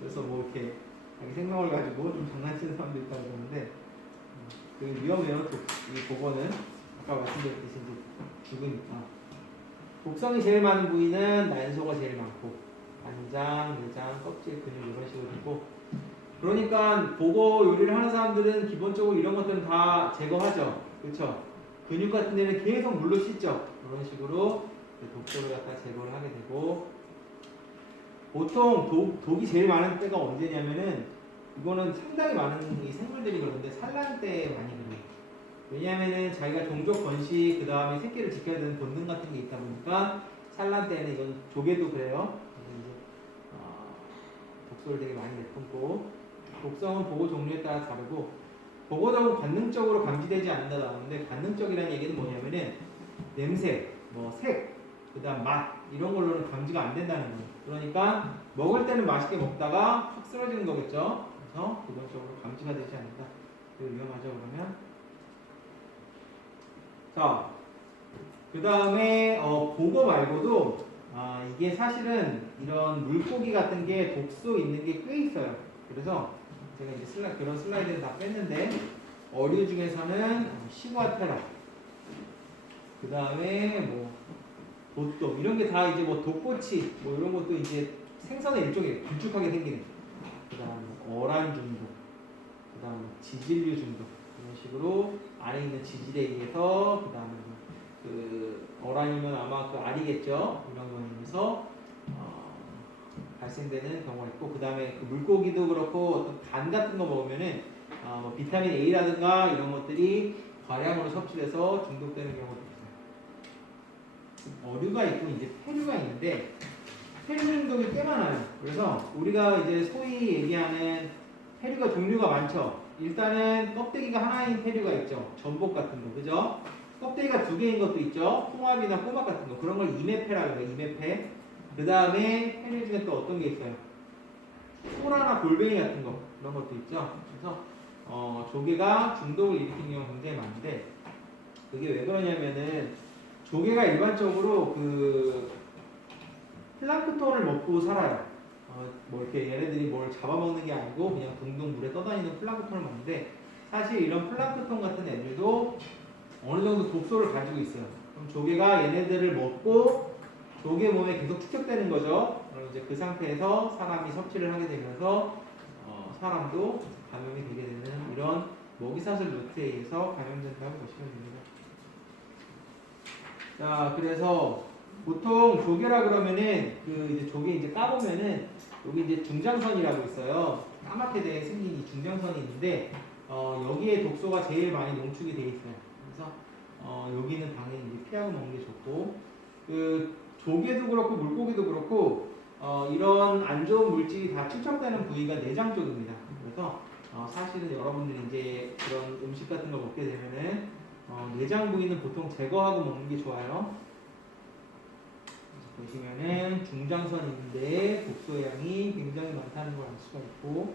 그래서 뭐 이렇게 자기 생명을 가지고 좀 장난치는 사람도 있다고 그러는데 그 위험해요. 이 복원은 아까 말씀드렸듯이 이제 죽으니까. 독성이 제일 많은 부위는 난소가 제일 많고 간장, 내장, 껍질, 근육 이런 식으로 있고 그러니까 보고 요리를 하는 사람들은 기본적으로 이런 것들은 다 제거하죠. 그렇죠? 근육 같은 데는 계속 물로 씻죠. 이런 식으로 독소를 갖다 제거를 하게 되고 보통 독이 제일 많은 때가 언제냐면은 이거는 상당히 많은 이 생물들이 그러는데 산란 때 많이 그래요. 왜냐하면은 자기가 종족 번식 그 다음에 새끼를 지켜야 되는 본능 같은 게 있다 보니까 산란 때는 이건 조개도 그래요. 이제 독소를 되게 많이 내뿜고 독성은 보고 종류에 따라 다르고 보고적으로 관능적으로 감지되지 않는다 나오는데 관능적이라는 얘기는 뭐냐면은 냄새, 뭐 색, 그 다음 맛 이런 걸로는 감지가 안 된다는 거예요. 그러니까 먹을 때는 맛있게 먹다가 확 쓰러지는 거겠죠. 그래서 기본적으로 감지가 되지 않는다. 이거 위험하죠 그러면. 자, 그 다음에 보고 말고도 이게 사실은 이런 물고기 같은 게 독소 있는 게 꽤 있어요. 그래서 제가 이제 그런 슬라이드를 다 뺐는데 어류 중에서는 시과테라, 그 다음에 뭐 보또 이런 게 다 이제 뭐 독꼬치 뭐 이런 것도 이제 생선의 일종이에요. 길쭉하게 생기는. 그 다음 어란 중독, 그 다음 지질류 중독 이런 식으로 안에 있는 지질에 의해서 그 다음에 그 어란이면 아마 그 알이겠죠. 이런 거에 의해서 발생되는 경우가 있고 그 다음에 그 물고기도 그렇고 어떤 간 같은 거 먹으면은 뭐 비타민 A라든가 이런 것들이 과량으로 섭취돼서 중독되는 경우도 있어요. 어류가 있고 이제 폐류가 있는데 폐류 중독이 꽤 많아요. 그래서 우리가 이제 소위 얘기하는 폐류가 종류가 많죠. 일단은 껍데기가 하나인 폐류가 있죠. 전복 같은 거, 그죠? 껍데기가 두 개인 것도 있죠. 홍합이나 꼬막 같은 거 그런 걸 이메페라고 해요. 이메페. 그 다음에 폐류 중에 또 어떤 게 있어요? 소라나 골뱅이 같은 거 그런 것도 있죠. 그래서 조개가 중독을 일으키는 경우가 굉장히 많은데 그게 왜 그러냐면은 조개가 일반적으로 그 플랑크톤을 먹고 살아요. 뭐 이렇게 얘네들이 뭘 잡아먹는 게 아니고 그냥 둥둥 물에 떠다니는 플랑크톤을 먹는데 사실 이런 플랑크톤 같은 애들도 어느 정도 독소를 가지고 있어요. 그럼 조개가 얘네들을 먹고 조개 몸에 계속 축적되는 거죠. 그럼 이제 그 상태에서 사람이 섭취를 하게 되면서 사람도 감염이 되게 되는 이런 먹이사슬 루트에 의해서 감염된다고 보시면 됩니다. 자, 그래서 보통 조개라 그러면은 그 이제 조개 이제 까보면은 여기 이제 중장선이라고 있어요. 까맣게 생긴 이 중장선이 있는데 여기에 독소가 제일 많이 농축이 돼 있어요. 그래서 여기는 당연히 이제 피하고 먹는 게 좋고 그 조개도 그렇고 물고기도 그렇고 이런 안 좋은 물질이 다 축적되는 부위가 내장 쪽입니다. 그래서 사실은 여러분들이 이제 그런 음식 같은 걸 먹게 되면은 내장 부위는 보통 제거하고 먹는 게 좋아요. 보시면은 중장선인데 독소 양이 굉장히 많다는 걸 알 수가 있고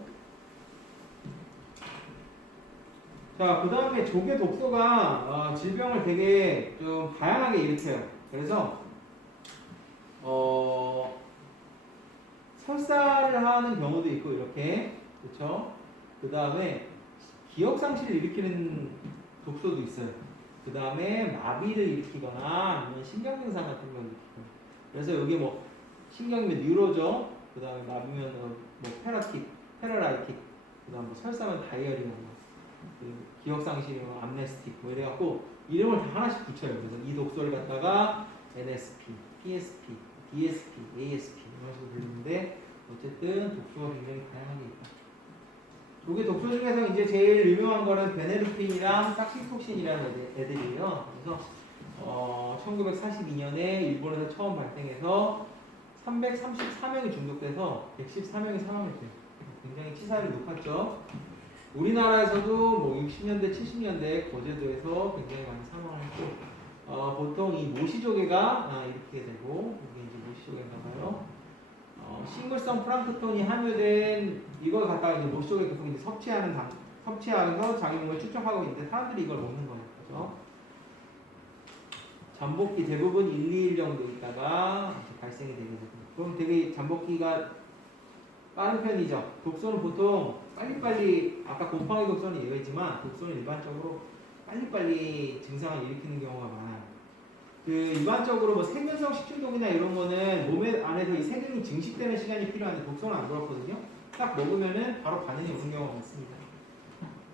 자, 그 다음에 조개 독소가 질병을 되게 좀 다양하게 일으켜요. 그래서 설사를 하는 경우도 있고 이렇게 그렇죠. 그 다음에 기억 상실을 일으키는 독소도 있어요. 그 다음에 마비를 일으키거나 아니면 신경 증상 같은 걸 일으키거나. 그래서 여기 뭐 신경이면 뉴로죠. 그 다음에 마비면 뭐 페라틱, 페라라이틱. 그 다음 뭐 설사면 다이어리나 그 기억 상실이면 암네스틱 뭐 이래갖고 이름을 다 하나씩 붙여요. 그래서 이 독소를 갖다가 NSP, PSP, DSP, ASP 이런 식으로 부르는데 어쨌든 독소가 굉장히 다양하게 있다. 조개 독소 중에서 이제 제일 유명한 거는 베네르핀이랑 삭시톡신이라는 애들이에요. 그래서 1942년에 일본에서 처음 발생해서 334명이 중독돼서 114명이 사망했대요. 굉장히 치사율이 높았죠. 우리나라에서도 뭐 60년대, 70년대 거제도에서 굉장히 많이 사망을 했고 보통 이 모시조개가 이렇게 되고 이게 이제 모시조개인가 봐요. 식물성 플랑크톤이 함유된 이걸 갖다가 이제 모시조개 계속 이제 섭취하면서 자기 몸에 축적하고 있는데 사람들이 이걸 먹는 거예요. 그죠? 잠복기 대부분 1, 2일 정도 있다가 발생이 되게 되고 그럼 되게 잠복기가 빠른 편이죠. 독소는 보통 빨리빨리 아까 곰팡이 독소는 예외지만 독소는 일반적으로 빨리빨리 증상을 일으키는 경우가 많아요. 그 일반적으로 뭐 세균성 식중독이나 이런 거는 몸에 안에서 이 세균이 증식되는 시간이 필요한데 독소는 안 그렇거든요. 딱 먹으면은 바로 반응이 오는 경우가 많습니다.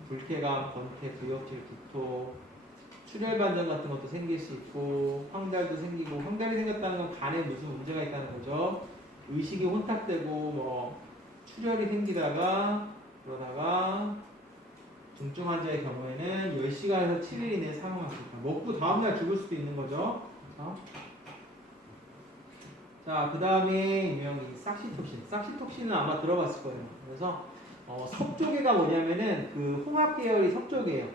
불쾌감, 권태, 부역질, 구토, 출혈 반전 같은 것도 생길 수 있고 황달도 생기고 황달이 생겼다는 건 간에 무슨 문제가 있다는 거죠. 의식이 혼탁되고 뭐 출혈이 생기다가 그러다가 중증 환자의 경우에는 10시간에서 7일 이내에 사망할 수 있다. 먹고 다음날 죽을 수도 있는 거죠. 자, 그 다음에 유명히 싹시톡신. 싹시톡신은 아마 들어봤을 거예요. 그래서 섭조개가 뭐냐면은 그 홍합 계열이 섭조개예요.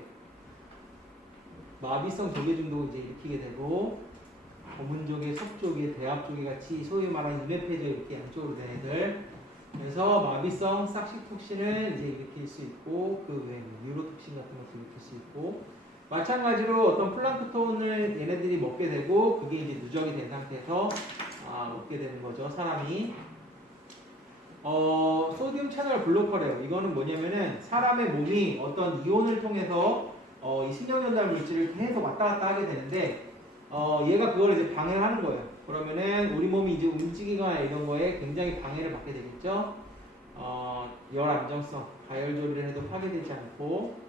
마비성 조개 중독을 이제 일으키게 되고 검은조개, 섭조개, 대합조개 같이 소위 말하는 이메페조 이렇게 양쪽으로 된 애들. 그래서 마비성 싹시톡신을 이제 일으킬 수 있고 그 외에 뉴로톡신 같은 것도 일으킬 수 있고 마찬가지로 어떤 플랑크톤을 얘네들이 먹게 되고 그게 이제 누적이 된 상태에서 먹게 되는 거죠, 사람이. 소듐 채널 블로커래요. 이거는 뭐냐면은 사람의 몸이 어떤 이온을 통해서 이 신경 전달 물질을 계속 왔다 갔다 하게 되는데 얘가 그걸 이제 방해를 하는 거예요. 그러면은 우리 몸이 이제 움직이거나 이런 거에 굉장히 방해를 받게 되겠죠. 열 안정성, 가열 조리를 해도 파괴되지 않고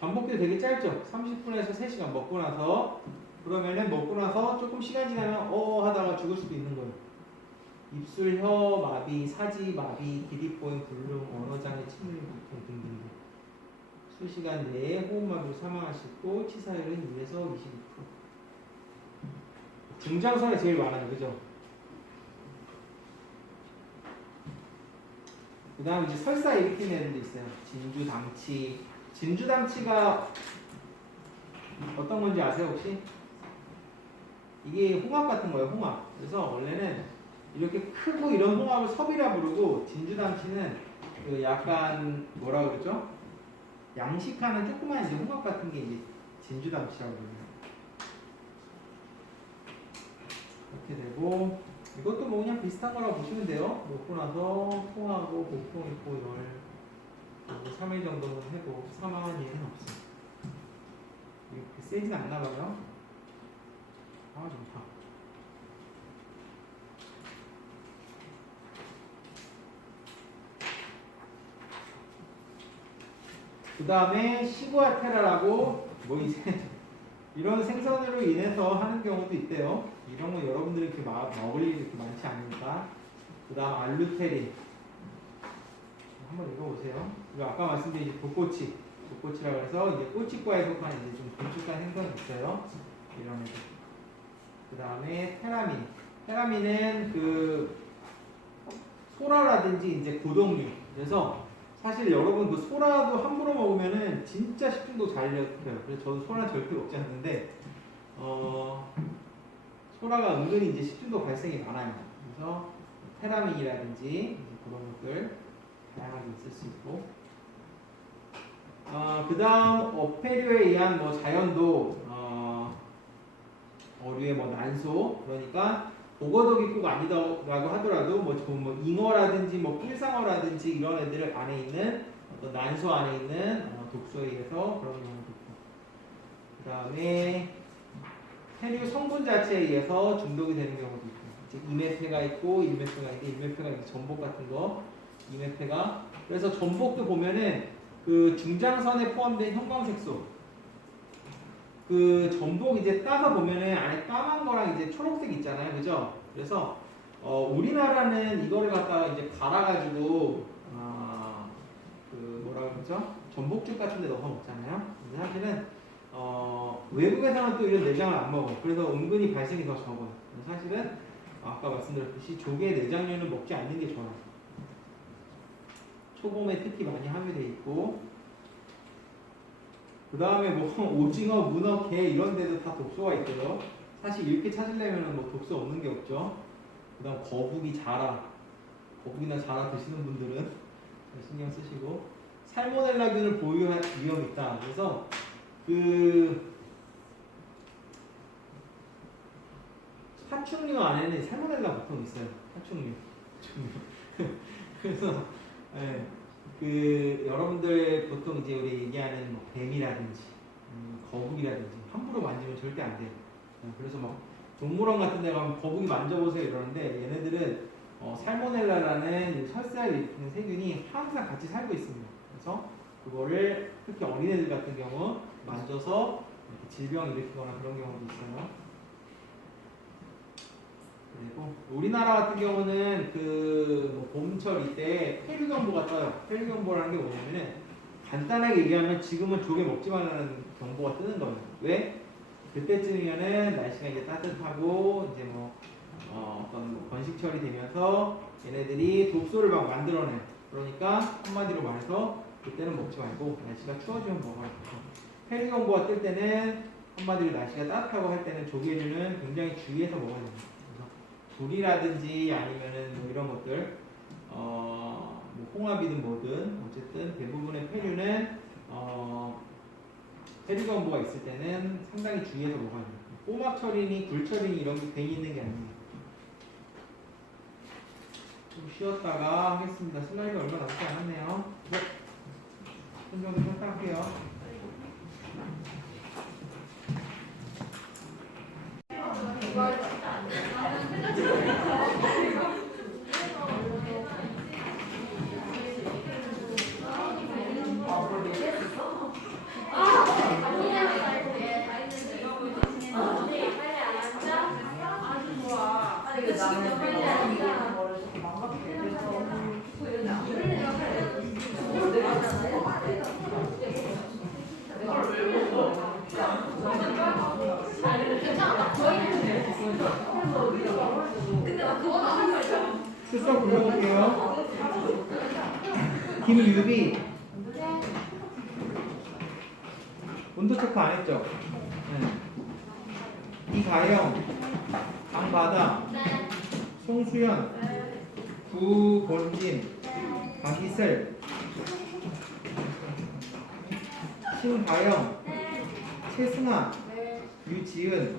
잠복기도 되게 짧죠. 30분에서 3시간 먹고 나서 그러면은 먹고 나서 조금 시간 지나면 하다가 죽을 수도 있는 거예요. 입술, 혀 마비, 사지 마비, 기립보행, 불능, 언어장애, 침몰, 고통 등등. 수시간 내에 호흡마비로 사망할 수 있고 치사율은 1에서 22%. 중장선에 제일 많아요, 그죠? 그 다음 이제 설사 일으키는 애들도 있어요. 진주당치. 진주당치가 어떤 건지 아세요, 혹시? 이게 홍합 같은 거예요, 홍합. 그래서 원래는 이렇게 크고 이런 홍합을 섭이라 부르고 진주당치는 그 약간 뭐라 그러죠? 양식하는 조그만 이제 홍합 같은 게 이제 진주당치라고 그러네요. 이렇게 되고 이것도 뭐 그냥 비슷한 거라고 보시면 돼요. 먹고 나서 토하고 복통 있고 이걸 3일 정도는 해도 사망한 예는 없어요. 이렇게 세진 않나 봐요. 좋다. 그 다음에 시구아테라라고 뭐 이제 이런 생선으로 인해서 하는 경우도 있대요. 이런 거 여러분들이 이렇게 먹을 일이 이렇게 많지 않으니까. 그 다음 알루테린 한번 읽어보세요. 이거 아까 말씀드린 독꼬치라고 해서 이제 꼬치과에 속한 이제 좀 건축한 생선이 있어요. 이런 애들. 그 다음에 테라민은 그 소라라든지 이제 고동류. 그래서 사실 여러분 그 소라도 함부로 먹으면은 진짜 식중독 잘 일으켜요. 그래서 저도 소라 절대 먹지 않는데 소라가 은근히 이제 식중독 발생이 많아요. 그래서 테라민이라든지 이제 그런 것들 다양하게 있을 수 있고 그 다음 어패류에 의한 뭐 자연도 어류의 뭐 난소 그러니까 보거독이 꼭 아니다라고 하더라도 뭐 잉어라든지 뭐 뿔상어라든지 이런 애들 안에 있는 어떤 난소 안에 있는 독소에 의해서 그런 경우도 있고 그 다음에 해류 성분 자체에 의해서 중독이 되는 경우도 있고 이제 이메페가 있고 일메페가 있는데 일메페가 이제 전복 같은 거 이메페가 그래서 전복도 보면은 그 중장선에 포함된 형광색소 그 전복 이제 따서 보면은 안에 까만 거랑 이제 초록색 있잖아요, 그죠? 그래서 우리나라는 이거를 갖다가 이제 갈아가지고 그 뭐라 그러죠? 전복죽 같은데 넣어서 먹잖아요. 근데 사실은 외국에서는 또 이런 내장을 안 먹어. 그래서 은근히 발생이 더 적어요. 사실은 아까 말씀드렸듯이 조개 내장류는 먹지 않는 게 좋아요. 초봄에 특히 많이 함유돼 있고. 그 다음에 뭐 오징어, 문어, 게 이런 데도 다 독소가 있고요. 사실 이렇게 찾으려면 뭐 독소 없는 게 없죠. 그 다음 거북이나 자라 드시는 분들은 신경 쓰시고 살모넬라균을 보유할 위험이 있다. 그래서 그 파충류 안에는 살모넬라 보통 있어요. 파충류. 그래서 예, 그 여러분들 보통 이제 우리 얘기하는 뭐 뱀이라든지 거북이라든지 함부로 만지면 절대 안 돼요. 그래서 막 동물원 같은 데 가면 거북이 만져보세요 이러는데 얘네들은 살모넬라라는 설사를 일으키는 세균이 항상 같이 살고 있습니다. 그래서 그거를 특히 어린애들 같은 경우 만져서 이렇게 질병 일으키거나 그런 경우도 있어요. 그리고 우리나라 같은 경우는 그 봄철 이때 폐류경보가 떠요. 폐류경보라는 게 뭐냐면은 간단하게 얘기하면 지금은 조개 먹지 말라는 경보가 뜨는 거예요. 왜? 그때쯤이면은 날씨가 이제 따뜻하고 이제 어떤 뭐 건식철이 되면서 얘네들이 독소를 막 만들어내. 그러니까 한마디로 말해서 그때는 먹지 말고 날씨가 추워지면 먹어야 돼요. 폐류경보가 뜰 때는 한마디로 날씨가 따뜻하고 할 때는 조개류는 굉장히 주의해서 먹어야 됩니다. 굴이라든지 아니면은 뭐 이런 것들 뭐 홍합이든 뭐든 어쨌든 대부분의 폐류는 폐류경보가 있을 때는 상당히 주의해서 먹어야 돼요. 꼬막철이니 굴철이니 이런 게 괜히 있는 게 아니에요. 좀 쉬었다가 하겠습니다. 슬라이드 얼마 남지 않았네요. 네. 좀 정도 쉬었다 할게요. 출석 불러볼게요. 김유비 온도 체크 안 했죠? 네. 이가영 강바다 송수연 구본진 박이슬 신가영 최승아 유지은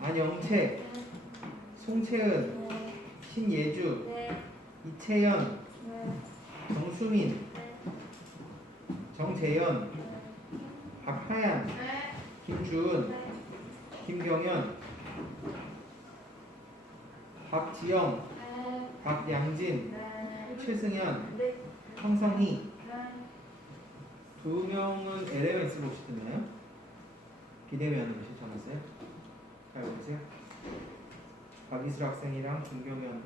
안영채 송채은 신예주 이채연 정수민 정재현 박하얀 김주은 김경현 박지영 박양진 최승현 황성희 두 명은 LMS로 오셨나요? 비대면으로 신청했어요? 잘 보세요. 박이슬 학생이랑 김경현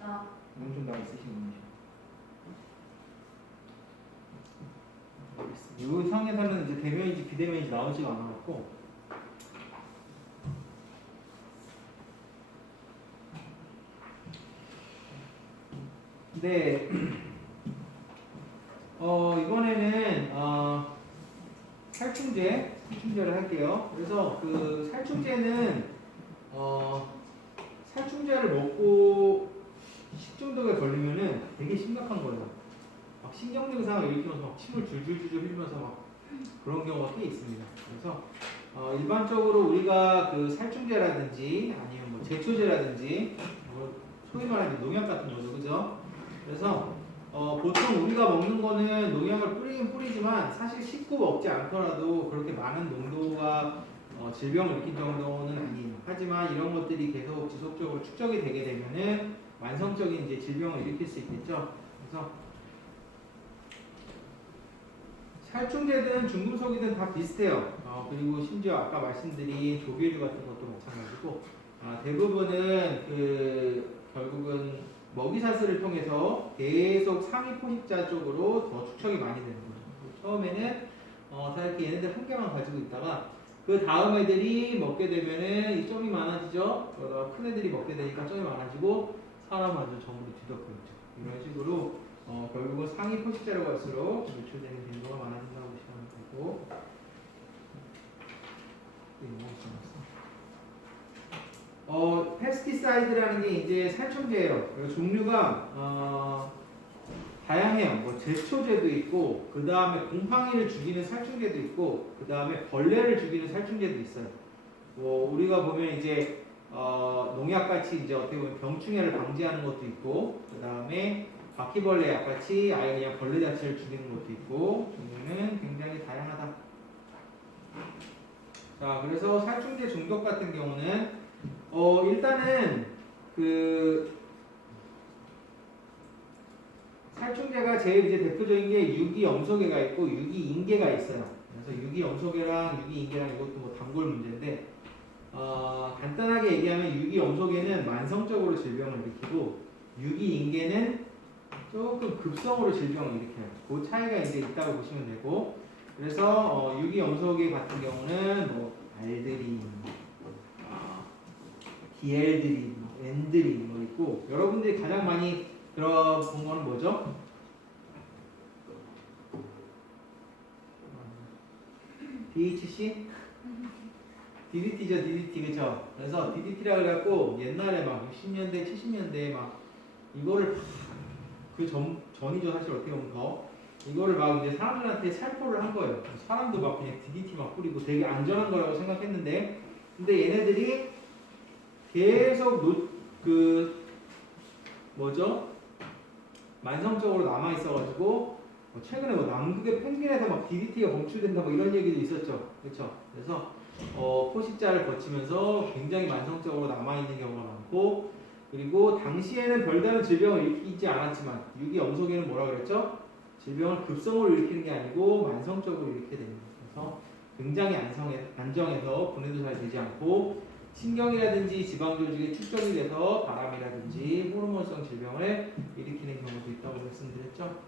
이건 좀 나와 있으신 분이죠. 이 상에서는 이제 대면인지 비대면인지 나오지가 않아갖고 네. 이번에는 살충제를 할게요. 그래서 그 살충제는 살충제를 먹고 식중독에 걸리면은 되게 심각한 거예요. 막 신경 증상을 일으키면서 막 침을 줄줄줄 흘리면서 막 그런 경우가 꽤 있습니다. 그래서 일반적으로 우리가 그 살충제라든지 아니면 뭐 제초제라든지 소위 말하는 농약 같은 거죠, 그죠? 그래서 보통 우리가 먹는 거는 농약을 뿌리긴 뿌리지만 사실 씻고 먹지 않더라도 그렇게 많은 농도가 질병을 일으킨 정도는 아니에요. 하지만 이런 것들이 계속 지속적으로 축적이 되게 되면은 만성적인 이제 질병을 일으킬 수 있겠죠. 그래서 살충제든 중금속이든 다 비슷해요. 그리고 심지어 아까 말씀드린 조개류 같은 것도 마찬가지고 대부분은 결국은 먹이사슬을 통해서 계속 상위 포식자 쪽으로 더 축적이 많이 되는 거예요. 처음에는 다 이렇게 얘네들 한 개만 가지고 있다가 그 다음 애들이 먹게 되면은 이 점이 많아지죠. 그러다가 큰 애들이 먹게 되니까 점이 많아지고 사람 완전 전부 뒤덮여 있죠. 이런 식으로 결국은 상위 포식자로 갈수록 노출되는 빈도가 많아진다고 보시면 되고 페스티사이드라는 게 이제 살충제예요. 종류가 다양해요. 뭐 제초제도 있고, 그 다음에 곰팡이를 죽이는 살충제도 있고, 그 다음에 벌레를 죽이는 살충제도 있어요. 뭐 우리가 보면 이제 농약같이 이제 어떻게 보면 병충해를 방지하는 것도 있고, 그 다음에 바퀴벌레 약같이 아예 그냥 벌레 자체를 죽이는 것도 있고 종류는 굉장히 다양하다. 자, 그래서 살충제 중독 같은 경우는 일단은 그 살충제가 제일 이제 대표적인 게 유기염소계가 있고 유기인계가 있어요. 그래서 유기염소계랑 유기인계랑 이것도 뭐 단골 문제인데 간단하게 얘기하면 유기염소계는 만성적으로 질병을 일으키고 유기인계는 조금 급성으로 질병을 일으켜요. 그 차이가 이제 있다고 보시면 되고 그래서 유기염소계 같은 경우는 뭐 알드린, 디엘드린, 엔드린 뭐 있고 여러분들이 가장 많이 들어본 거는 뭐죠? DHC? DDT죠, DDT, 그쵸? 그래서 DDT라 그래갖고 옛날에 막 60년대, 70년대에 막 이거를 그 전이죠, 사실 어떻게 보면 더. 이거를 막 이제 사람들한테 살포를 한 거예요. 사람도 막 그냥 DDT 막 뿌리고 되게 안전한 거라고 생각했는데, 근데 얘네들이 계속 뭐죠? 만성적으로 남아있어가지고, 최근에 뭐 남극의 펭귄에서 막 DDT가 검출된다 뭐 이런 얘기도 있었죠. 그렇죠? 그래서 포식자를 거치면서 굉장히 만성적으로 남아있는 경우가 많고, 그리고 당시에는 별다른 질병을 일으키지 않았지만 유기염소계는 뭐라 그랬죠? 질병을 급성으로 일으키는 게 아니고 만성적으로 일으키게 됩니다. 그래서 굉장히 안정해서 분해도 잘 되지 않고 신경이라든지 지방 조직에 축적이 돼서 바람이라든지 호르몬성 질병을 일으키는 경우도 있다고 말씀드렸죠.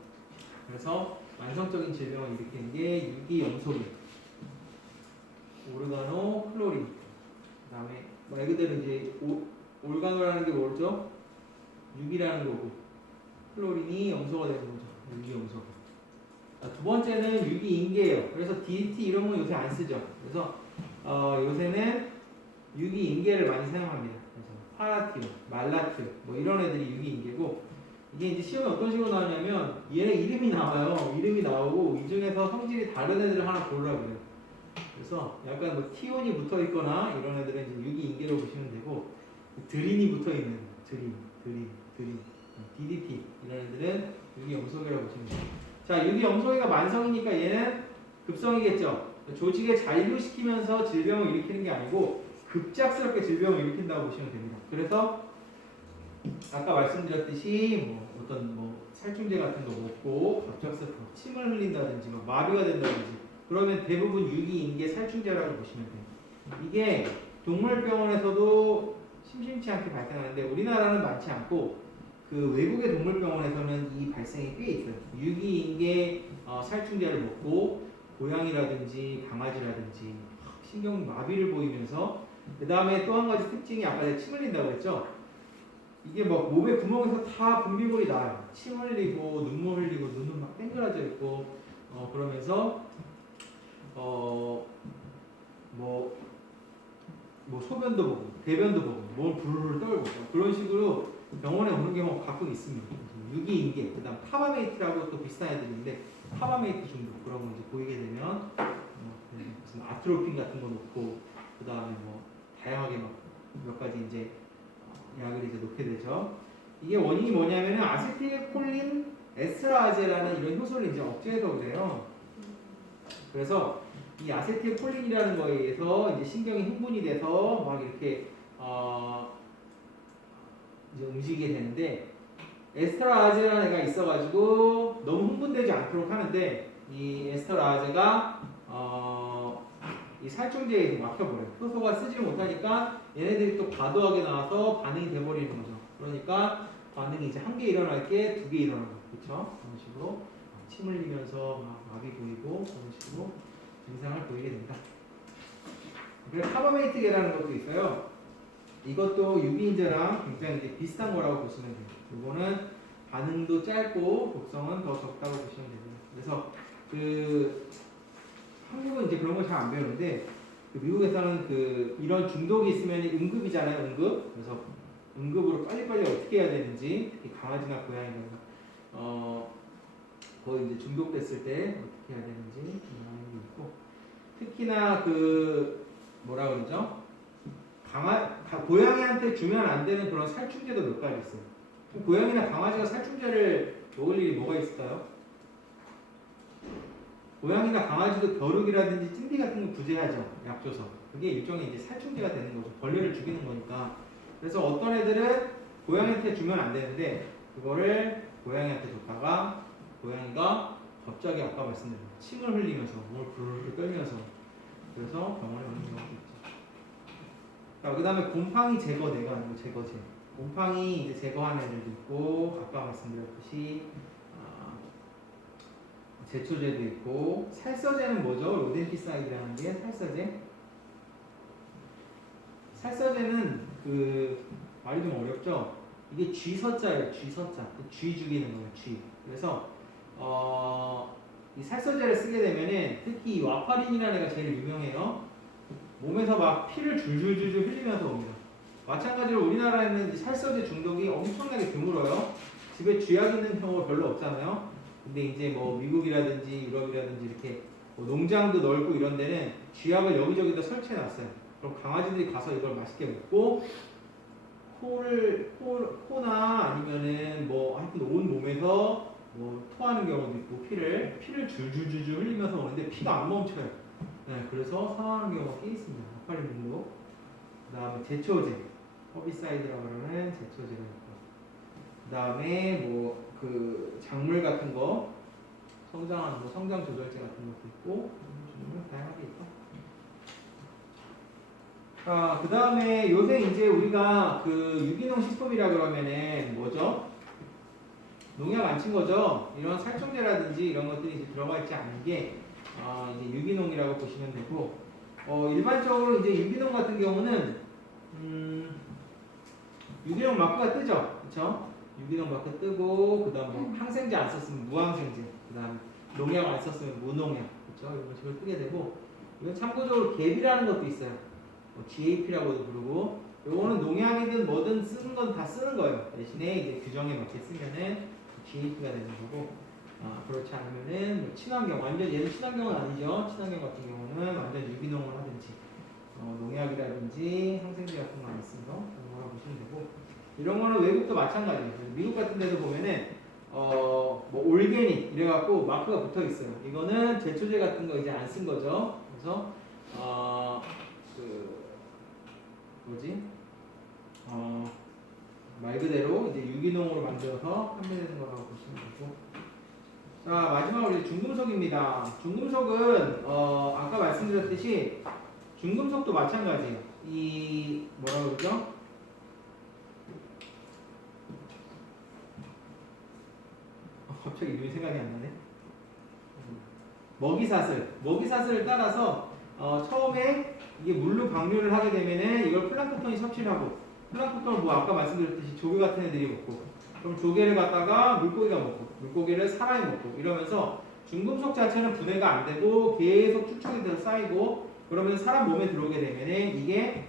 그래서 만성적인 질병을 일으키는 게 유기염소계, 오르가노 클로린, 그다음에 말 그대로 이제 올가노라는 게 뭐죠? 유기라는 거고 클로린이 염소가 되는 거죠. 유기염소. 두 번째는 유기인계예요. 그래서 DDT 이런 건 요새 안 쓰죠. 그래서 요새는 유기인계를 많이 사용합니다. 그래서 파라티오, 말라트 뭐 이런 애들이 유기인계고 이게 이제 시험에 어떤 식으로 나오냐면 얘네 이름이 나와요. 이름이 나오고 이 중에서 성질이 다른 애들을 하나 고르라고 그래요. 그래서 약간 뭐 티온이 붙어 있거나 이런 애들은 이제 유기인계로 보시면 되고 드린이 붙어 있는 드린 DDT 이런 애들은 유기염소계라고 보시면 돼요. 자, 유기염소계가 만성이니까 얘는 급성이겠죠. 조직에 잔류시키면서 질병을 일으키는 게 아니고 급작스럽게 질병을 일으킨다고 보시면 됩니다. 그래서 아까 말씀드렸듯이 뭐 어떤 뭐 살충제 같은 거 먹고 갑작스럽게 침을 흘린다든지 뭐 마비가 된다든지 그러면 대부분 유기인계 살충제라고 보시면 돼요. 이게 동물병원에서도 심심치 않게 발생하는데 우리나라는 많지 않고 그 외국의 동물병원에서는 이 발생이 꽤 있어요. 유기인계 살충제를 먹고 고양이라든지 강아지라든지 신경 마비를 보이면서 그 다음에 또 한 가지 특징이 아까 제가 침 흘린다고 했죠. 이게 막 몸의 구멍에서 다 분비물이 나요. 침 흘리고 눈물 흘리고 눈은 막 땡그라져 있고 그러면서 뭐 소변도 보고 대변도 보고 몸을 부르르 떨고 그런 식으로 병원에 오는 경우가 가끔 있습니다. 유기인계, 그다음 파바메이트라고 또 비슷한 애들인데 파바메이트 중독 그런 거 이제 보이게 되면 무슨 아트로핀 같은 거 놓고 그다음에 뭐 다양하게 막 몇 가지 이제 약을 이제 놓게 되죠. 이게 원인이 뭐냐면은 아세틸콜린 에스트라아제라는 이런 효소를 이제 억제해서 그래요. 그래서 이 아세틸콜린이라는 거에 의해서 이제 신경이 흥분이 돼서 막 이렇게 이제 움직이게 되는데 에스트라아제라는 애가 있어가지고 너무 흥분되지 않도록 하는데 이 에스트라아제가 이 살충제에 막혀버려요. 효소가 쓰지 못하니까 얘네들이 또 과도하게 나와서 반응이 돼버리는 거죠. 그러니까 반응이 이제 한 개 일어날 게 두 개 일어나고 그렇죠? 그런 식으로 침 흘리면서 막 마비 보이고 그런 식으로 증상을 보이게 됩니다. 그래서 카바메이트계라는 것도 있어요. 이것도 유기인제랑 굉장히 이제 비슷한 거라고 보시면 돼요. 이거는 반응도 짧고 독성은 더 적다고 보시면 됩니다. 그래서 한국은 이제 그런 걸 잘 안 배우는데 미국에서는 이런 중독이 있으면 응급이잖아요, 응급. 그래서 응급으로 빨리빨리 어떻게 해야 되는지 특히 강아지나 고양이가 거의 이제 중독됐을 때 어떻게 해야 되는지 이런 게 있고 특히나 뭐라 그러죠? 고양이한테 주면 안 되는 그런 살충제도 몇 가지 있어요. 고양이나 강아지가 살충제를 먹을 일이 뭐가 있을까요? 고양이나 강아지도 벼룩이라든지 찜비 같은 거 구제하죠. 약 줘서. 그게 일종의 이제 살충제가 되는 거죠. 벌레를 죽이는 거니까. 그래서 어떤 애들은 고양이한테 주면 안 되는데 그거를 고양이한테 줬다가 고양이가 갑자기 아까 말씀드린 침을 흘리면서 몸을 부르르 떨면서 그래서 병원에 오는 경우도 있죠. 그 다음에 곰팡이 제거 내가 하는 거 제거제. 곰팡이 이제 제거하는 애들도 있고 아까 말씀드렸듯이 제초제도 있고 살서제는 뭐죠? 로덴티사이드라는 게 살서제. 살서제는 그 말이 좀 어렵죠? 이게 쥐서자예요. 쥐서자. 쥐 죽이는 거예요. 쥐. 그래서 이 살서제를 쓰게 되면은 특히 이 와파린이라는 애가 제일 유명해요. 몸에서 막 피를 줄줄줄줄 흘리면서 옵니다. 마찬가지로 우리나라에는 살서제 중독이 엄청나게 드물어요. 집에 쥐약 있는 경우가 별로 없잖아요. 근데 이제 뭐 미국이라든지 유럽이라든지 이렇게 뭐 농장도 넓고 이런 데는 쥐약을 여기저기다 설치해 놨어요. 그럼 강아지들이 가서 이걸 맛있게 먹고 코나 아니면은 뭐 하여튼 온 몸에서 뭐 토하는 경우도 있고 피를 줄줄줄줄 흘리면서 오는데 피가 안 멈춰요. 네, 그래서 사망하는 경우가 꽤 있습니다. 아파린 등록. 그 다음에 제초제, 허비사이드라고 하는 제초제가 있고, 그 다음에 뭐 그 작물 같은 거 성장하는 거 성장 조절제 같은 것도 있고 종류 다양하게 있다. 그 다음에 요새 이제 우리가 그 유기농 식품이라 그러면은 뭐죠? 농약 안 친 거죠? 이런 살충제라든지 이런 것들이 이제 들어가 있지 않은 게 이제 유기농이라고 보시면 되고, 일반적으로 이제 유기농 같은 경우는 유기농 마크가 뜨죠, 그렇죠? 유기농 마크 뜨고 그다음 뭐 항생제 안 썼으면 무항생제, 그다음 농약 안 썼으면 무농약, 그렇죠? 이런 식으로 뜨게 되고, 이건 참고적으로 갭이라는 것도 있어요. 뭐 GAP라고도 부르고, 요거는 농약이든 뭐든 쓰는 건 다 쓰는 거예요. 대신에 이제 규정에 맞게 쓰면은 GAP가 되는 거고, 그렇지 않으면은 뭐 친환경, 완전 얘는 친환경은 아니죠. 친환경 같은 경우는 완전 유기농을 하든지 농약이라든지 항생제 같은 거 안 쓰는 거 그런 거라고 보시면 되고, 이런 거는 외국도 마찬가지예요. 미국 같은 데도 보면은 뭐 올게닉 이래갖고 마크가 붙어 있어요. 이거는 제초제 같은 거 이제 안 쓴 거죠. 그래서 그 뭐지? 말 그대로 이제 유기농으로 만들어서 판매되는 거라고 보시면 되고. 자, 마지막으로 이제 중금속입니다. 중금속은 아까 말씀드렸듯이 중금속도 마찬가지예요. 이 뭐라 그러죠? 갑자기 이름이 생각이 안 나네. 먹이사슬을 따라서 처음에 이게 물로 방류를 하게 되면은 이걸 플랑크톤이 섭취를 하고, 플랑크톤은 뭐 아까 말씀드렸듯이 조개 같은 애들이 먹고, 그럼 조개를 갖다가 물고기가 먹고, 물고기를 사람이 먹고, 이러면서 중금속 자체는 분해가 안 되고 계속 축적이 돼서 쌓이고, 그러면 사람 몸에 들어오게 되면은 이게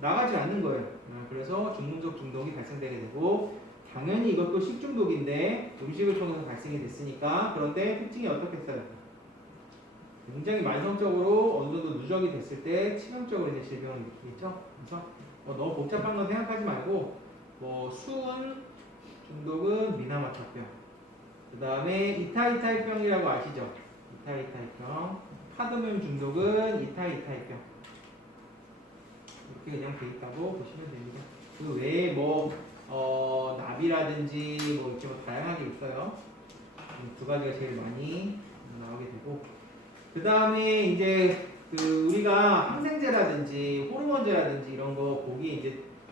나가지 않는 거예요. 그래서 중금속 중독이 발생되게 되고, 당연히 이것도 식중독인데 음식을 통해서 발생이 됐으니까. 그런데 특징이 어떻겠어요? 굉장히 만성적으로 어느 정도 누적이 됐을 때 치명적으로 이제 질병을 일으키겠죠. 그래서 너무 복잡한 건 생각하지 말고, 뭐 수은 중독은 미나마차병, 그 다음에 이타이타이병이라고 아시죠? 이타이타이병. 카드뮴 중독은 이타이타이병. 이렇게 그냥 돼 있다고 보시면 됩니다. 그 외에 뭐 나비라든지 뭐 이렇게 뭐 다양하게 있어요. 두 가지가 제일 많이 나오게 되고, 그 다음에 이제 그 우리가 항생제라든지 호르몬제라든지 이런 거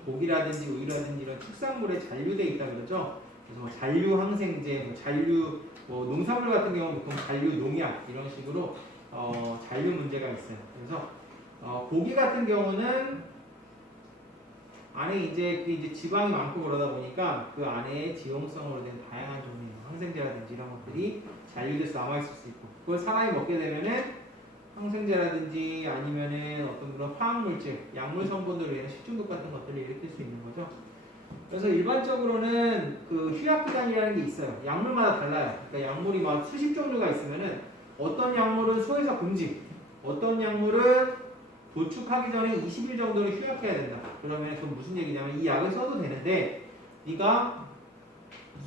고기라든지 우유라든지 이런 축산물에 잔류돼 있다 그러죠. 그래서 뭐 잔류 항생제, 뭐 잔류 뭐 농산물 같은 경우는 보통 잔류 농약 이런 식으로 잔류 문제가 있어요. 그래서 고기 같은 경우는 안에 이제 지방이 많고 그러다 보니까 그 안에 지용성으로 된 다양한 종류의 항생제라든지 이런 것들이 잔류돼서 남아있을 수 있고, 그걸 사람이 먹게 되면은 항생제라든지 아니면은 어떤 그런 화학물질, 약물 성분으로 인해 식중독 같은 것들을 일으킬 수 있는 거죠. 그래서 일반적으로는 그 휴약기간이라는 게 있어요. 약물마다 달라요. 그러니까 약물이 막 수십 종류가 있으면은 어떤 약물은 소에서 금지, 어떤 약물은 도축하기 전에 20일 정도는 휴약해야 된다. 그러면 그건 무슨 얘기냐면 이 약을 써도 되는데 네가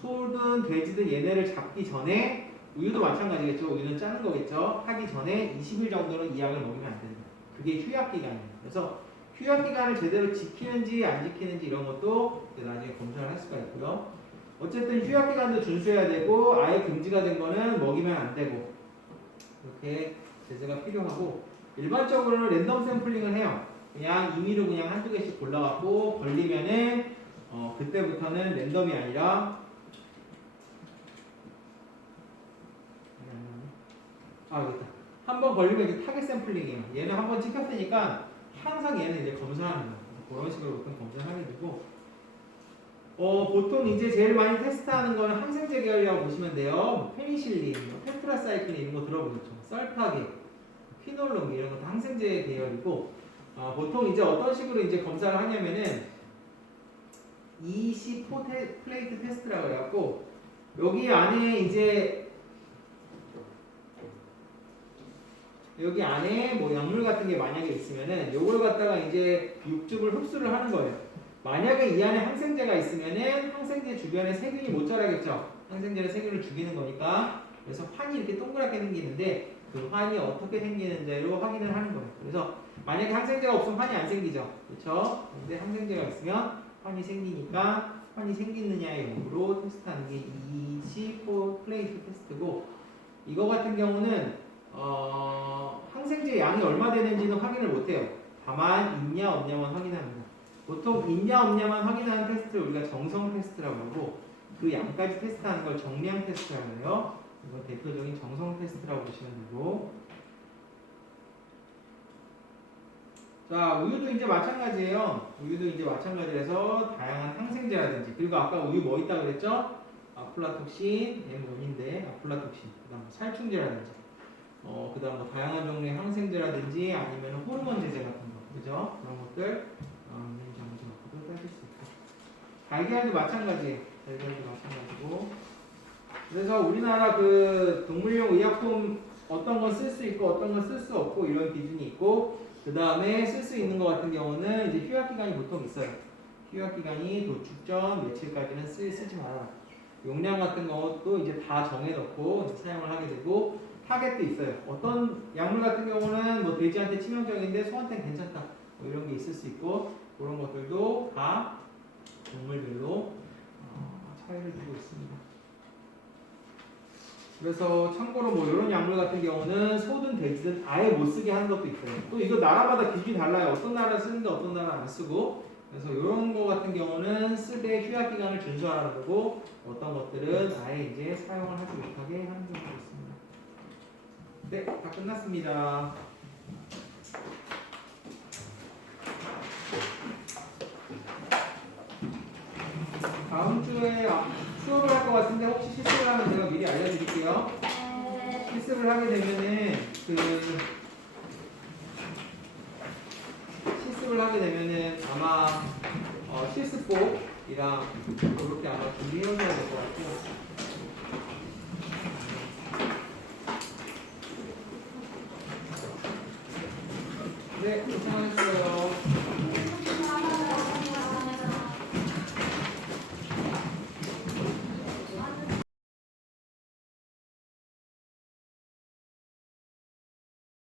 소든 돼지든 얘네를 잡기 전에 우유도 마찬가지겠죠. 우유는 짜는 거겠죠. 하기 전에 20일 정도는 이 약을 먹이면 안 된다. 그게 휴약 기간이에요. 그래서 휴약 기간을 제대로 지키는지 안 지키는지 이런 것도 나중에 검사를 할 수가 있고요. 어쨌든 휴약 기간도 준수해야 되고 아예 금지가 된 거는 먹이면 안 되고 이렇게 제재가 필요하고 일반적으로는 랜덤 샘플링을 해요. 그냥 임의로 그냥 한두 개씩 골라갖고 걸리면은 그때부터는 랜덤이 아니라 여기다. 한번 걸리면 이제 타겟 샘플링이에요. 얘는 한번 찍혔으니까 항상 얘는 이제 검사하는 거예요. 그런 식으로 보통 검사를 하게 되고 보통 이제 제일 많이 테스트하는 거는 항생제 계열이라고 보시면 돼요. 페니실린, 테트라사이클린 이런 거 들어보셨죠? 썰파계, 피놀론 이런 것도 항생제 계열이고 보통 이제 어떤 식으로 이제 검사를 하냐면은 EC4 플레이트 테스트라고 해갖고 여기 안에 이제 여기 안에 뭐 약물 같은 게 만약에 있으면은 요걸 갖다가 이제 육즙을 흡수를 하는 거예요. 만약에 이 안에 항생제가 있으면은 항생제 주변에 세균이 못 자라겠죠. 항생제는 세균을 죽이는 거니까. 그래서 환이 이렇게 동그랗게 생기는데 그 환이 어떻게 생기는지로 확인을 하는 거예요. 그래서 만약에 항생제가 없으면 환이 안 생기죠. 그렇죠? 근데 항생제가 있으면 환이 생기니까 환이 생기느냐의 용으로 테스트하는 게 EC4 플레이트 테스트고 이거 같은 경우는 항생제 양이 얼마 되는지는 확인을 못해요. 다만 있냐 없냐만 확인합니다. 보통 있냐 없냐만 확인하는 테스트를 우리가 정성 테스트라고 하고 그 양까지 테스트하는 걸 정량 테스트라고 해요. 이건 대표적인 정성 테스트라고 보시면 되고 자 우유도 이제 마찬가지예요. 우유도 이제 마찬가지라서 다양한 항생제라든지 그리고 아까 우유 뭐 있다고 그랬죠? 아플라톡신, M1인데 아플라톡신 그 다음 살충제라든지 그 다음 뭐 다양한 종류의 항생제라든지 아니면 호르몬 제제 같은 거, 그죠? 그런 것들 냉장고 갖고도 따질 수 있고 달걀도 마찬가지예요. 달걀도 마찬가지고 그래서 우리나라 그 동물용 의약품 어떤 건 쓸 수 있고 어떤 건 쓸 수 없고 이런 기준이 있고 그 다음에 쓸 수 있는 것 같은 경우는 이제 휴약 기간이 보통 있어요. 휴약 기간이 도축 전 며칠까지는 쓰지 마라. 용량 같은 것도 이제 다 정해놓고 이제 사용을 하게 되고 타겟도 있어요. 어떤 약물 같은 경우는 뭐 돼지한테 치명적인데 소한테는 괜찮다. 뭐 이런 게 있을 수 있고 그런 것들도 다 동물별로 차이를 두고 있습니다. 그래서 참고로 뭐 이런 약물 같은 경우는 소든 돼지든 아예 못 쓰게 하는 것도 있어요. 또 이거 나라마다 기준이 달라요. 어떤 나라 쓰는데 어떤 나라 안 쓰고 그래서 이런 거 같은 경우는 쓰되 휴약 기간을 준수하라는 거고 어떤 것들은 아예 이제 사용을 하지 못하게 하는 경우도 있습니다. 네, 다 끝났습니다. 다음 주에 수업을 할 것 같은데 혹시 실습을 하면 제가 미리 알려드릴게요. 실습을 하게 되면은 아마 실습복이랑 그렇게 아마 준비해오셔야 될 것 같고. 네, 고생하셨어요.